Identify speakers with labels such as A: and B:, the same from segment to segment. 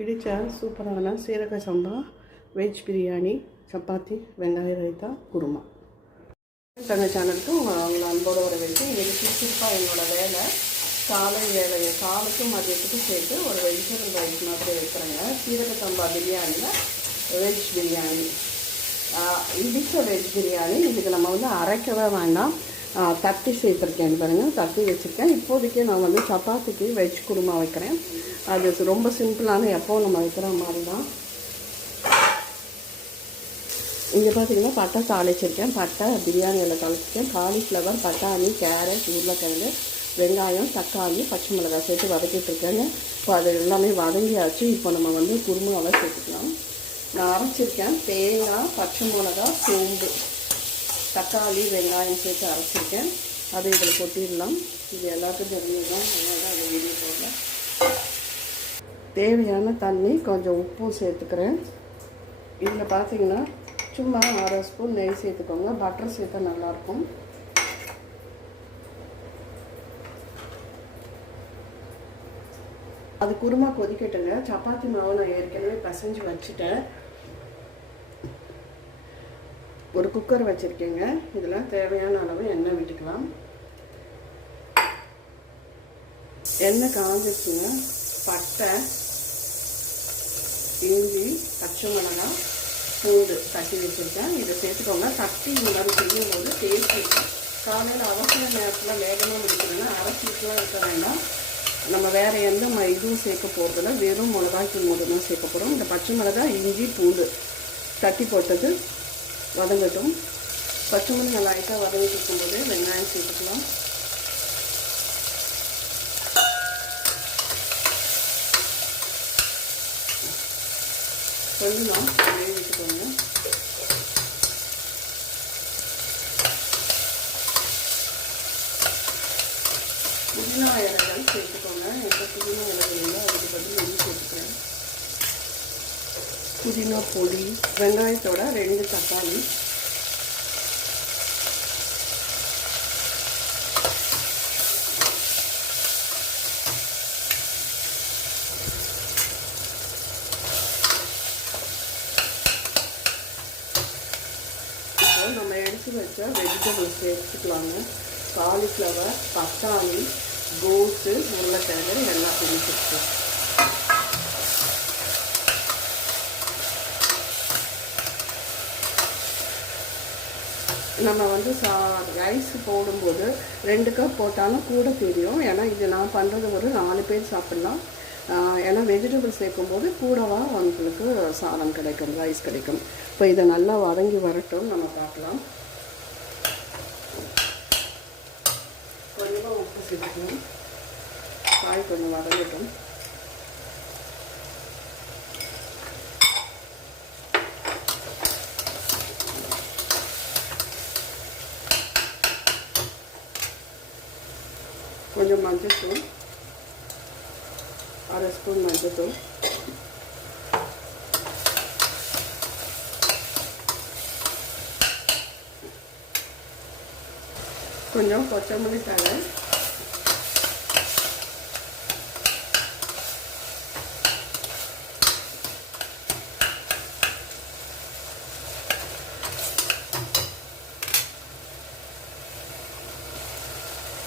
A: இடித்த சூப்பரான சீரக சம்பா வெஜ் பிரியாணி சப்பாத்தி வெங்காய ரைத்தா குருமா. தங்க சேனலுக்கு உங்களை அன்போடு வர வரைக்கும் இன்னைக்கு சுறுசுறுப்பாக என்னோடய வேலை. காலை வேலையை காலுக்கும் மதியத்துக்கும் சேர்த்து ஒரு வெஜிடபிள் ரைஸ் மாதிரி வைக்கிறேங்க. சீரக சம்பா பிரியாணியில் வெஜ் பிரியாணி. இடித்த வெஜ் பிரியாணி. இதுக்கு நம்ம வந்து அரைக்கவே வேண்டாம். தட்டி சேர்த்துருக்கேன் பாருங்கள் தட்டி வச்சுருக்கேன். இப்போதைக்கு நான் வந்து சப்பாத்திக்கு வெஜ் குருமா வைக்கிறேன். அது ரொம்ப சிம்பிளான எப்போ நம்ம வைக்கிற மாதிரி தான் இங்கே பார்த்தீங்கன்னா பட்டை தாளிச்சிருக்கேன். பட்டை பிரியாணியில் தாளிச்சிருக்கேன். காலிஃப்ளவர் பட்டாணி கேரட் உருளைக்கிழங்கு வெங்காயம் தக்காளி பச்சை மிளகாய் சேர்த்து வதக்கிட்டு இருக்கேங்க இப்போ அது எல்லாமே வதங்கியாச்சு. இப்போ நம்ம வந்து குருமாவை சேர்த்துக்கலாம். நான் அரைச்சிருக்கேன். தேங்காய் பச்சை மிளகா சோம்பு. தக்காளி வெங்காயம் சேர்த்து அரைச்சிருக்கேன். அதை இதில் கொட்டிடலாம். இது எல்லாத்துக்கும் தெரிஞ்சது தான் அதனால அதை வெளியே போடல தேவையான தண்ணி கொஞ்சம் உப்பும் சேர்த்துக்கிறேன். இதில் பார்த்தீங்கன்னா சும்மா அரை ஸ்பூன் நெய் சேர்த்துக்கோங்க. பட்டர் சேர்த்தா நல்லாயிருக்கும். அது குருமா கொதிக்கட்டுங்க. சப்பாத்தி மாவு நான் ஏற்கனவே பசைஞ்சு வச்சுட்டேன். ஒரு குக்கர் வச்சுருக்கேங்க. இதில் தேவையான அளவு எண்ணெய் விட்டுக்கலாம். எண்ணெய் காஞ்சிச்சுங்க பட்டை இஞ்சி பச்சை மிளகாய் பூண்டு தட்டி வச்சுருக்கேன். இதை சேர்த்துக்கோங்க. தட்டி இந்த மாதிரி செய்யும் போது டேஸ்ட் இருக்கும் காலையில் அவசர நேரத்தில் வேகமாக முடிக்கணும்னா அரைச்சிட்டுலாம் இருக்க வேண்டாம். நம்ம வேறு எந்த இதுவும் சேர்க்க போகிறதில்ல வெறும் மிளகாய்க்கு மூணு தான் சேர்க்க போகிறோம் இந்த பச்சை மிளகாய் இஞ்சி பூண்டு தட்டி போட்டது வதங்கட்டும். பச்சை மிளகாய் லைட்டாக வதங்கிட்டு இருக்கும்போது வெங்காயம் சேர்த்துக்கலாம். கொஞ்சம் வேக விட்டுக்கோங்க. புதினா இலைகள் சேர்த்துக்கோங்க. எனக்கு புதினா இலைகள் இல்லை அதுக்கு பதில் நெய் சேர்த்துக்கிறேன். புதினா பொடி வெங்காயத்தோட ரெண்டு தக்காளி. நம்ம எடுத்து வச்ச வெஜிடபிள்ஸ் எடுத்துக்கலாங்க. காலிஃப்ளவர் பட்டாணி கோஸு உருளைக்கிழங்கு எல்லாம் சேர்த்துக்கலாம். நம்ம வந்து சா ரைஸ் போடும்போது ரெண்டு கப் போட்டாலும் கூட தெரியும். ஏன்னா இது நான் பண்ணுறது ஒரு நாலு பேர் சாப்பிட்லாம். ஏன்னா வெஜிடபிள் சேர்க்கும்போது கூடவா அவங்களுக்கு சாதம் கிடைக்கும் ரைஸ் கிடைக்கும். இப்போ இதை நல்லா வதங்கி வரட்டும் நம்ம பார்க்கலாம். கொஞ்சமாக உப்பு சேர்த்துக்கணும். காய் கொஞ்சம் வதங்கட்டும். கொஞ்சம் மஞ்சத்தூள். அரை ஸ்பூன் மஞ்சத்தூள். கொஞ்சம் கொத்தமல்லி தழை.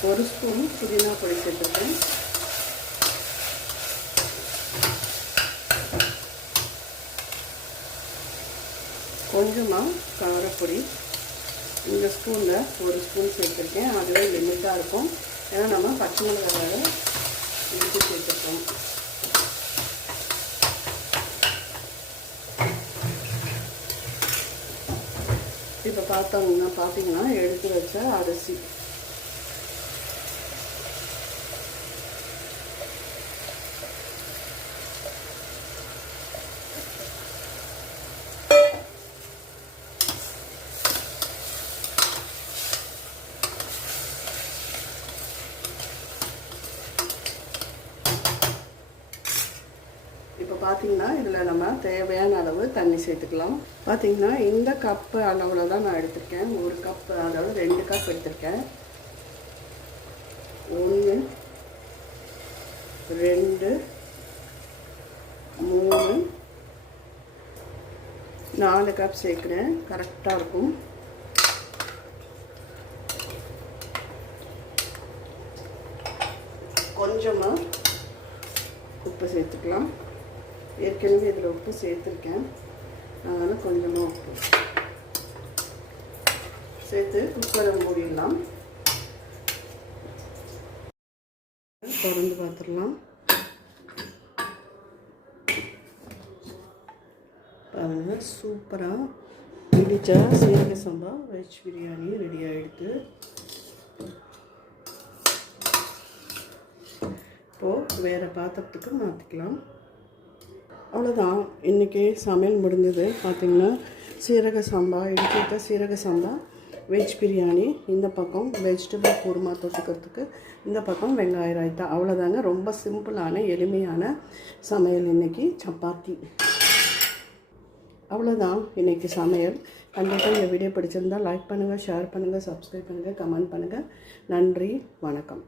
A: ஒரு ஸ்பூன் புதினா பொடி சேர்த்துருக்கேன். கொஞ்சமாக காரப்பொடி. இந்த ஸ்பூனில் ஒரு ஸ்பூன் சேர்த்துருக்கேன். அதுவே லிமிட்டாக இருக்கும். ஏன்னா நம்ம பச்சை மிளகாவை இடித்து சேர்த்துருக்கோம். இப்போ பார்த்தோம்னா பார்த்தீங்கன்னா எடுத்து வச்ச அரிசி. பார்த்தீங்கன்னா இதில் நம்ம தேவையான அளவு தண்ணி சேர்த்துக்கலாம். பார்த்தீங்கன்னா இந்த கப்பு அளவில் தான் நான் எடுத்திருக்கேன். ஒரு கப் அதாவது ரெண்டு கப் எடுத்திருக்கேன். ஒன்று ரெண்டு மூணு நாலு கப் சேர்க்குறேன். கரெக்டாக இருக்கும். கொஞ்சமாக உப்பு சேர்த்துக்கலாம். ஏற்கனவே இதில் உப்பு சேர்த்துருக்கேன். அதனால் கொஞ்சமாக உப்பு. சேர்த்து குக்கரை மூடிடலாம். திறந்து பார்த்துடலாம். பாருங்கள் சூப்பராக இடிச்சா சீரக சம்பா வெஜ் பிரியாணி ரெடி ஆகிடுது இப்போது வேறு பாத்திரத்துக்கு மாற்றிக்கலாம் அவ்வளோதான் இன்றைக்கி சமையல் முடிஞ்சது பார்த்திங்கன்னா சீரக சம்பா இடிச்சிட்ட சீரக சம்பா வெஜ் பிரியாணி இந்த பக்கம் வெஜிடபிள் குருமா தொட்டுக்கிறதுக்கு இந்த பக்கம் வெங்காய ராய்த்தா அவ்வளோதாங்க ரொம்ப சிம்பிளான எளிமையான சமையல் இன்றைக்கி சப்பாத்தி. அவ்வளோதான் இன்றைக்கி சமையல். கண்டிப்பாக இந்த வீடியோ பிடிச்சிருந்தால் லைக் பண்ணுங்கள் ஷேர் பண்ணுங்கள் சப்ஸ்கிரைப் பண்ணுங்கள் கமெண்ட் பண்ணுங்கள் நன்றி வணக்கம்.